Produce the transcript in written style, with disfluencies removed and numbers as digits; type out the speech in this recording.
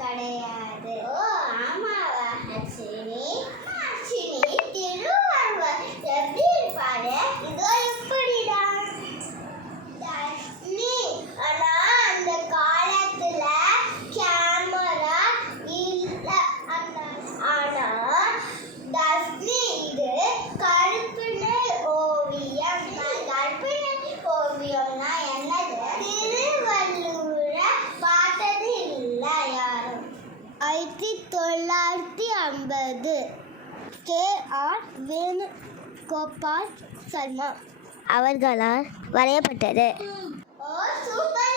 கிடையாது. ஓ ஆமாவா அர்ச்சினி? அர்ச்சினி திருவள்ளுவர் எப்படி இருப்பாரு? இதோ இப்படிதான். தர்ஷினி, ஆனா அந்த காலத்துல கேமரா இல்ல. ஆனா தர்ஷினி, இது கற்பனை ஓவியம். கற்பனை ஓவியம்னா என்னது? திருவள்ளுவரை பார்த்தது இல்ல யாரும். 1950 K.R. வேணுகோபால் சர்மா அவர்களால் வரையப்பட்டது. ஓ சூப்பர்.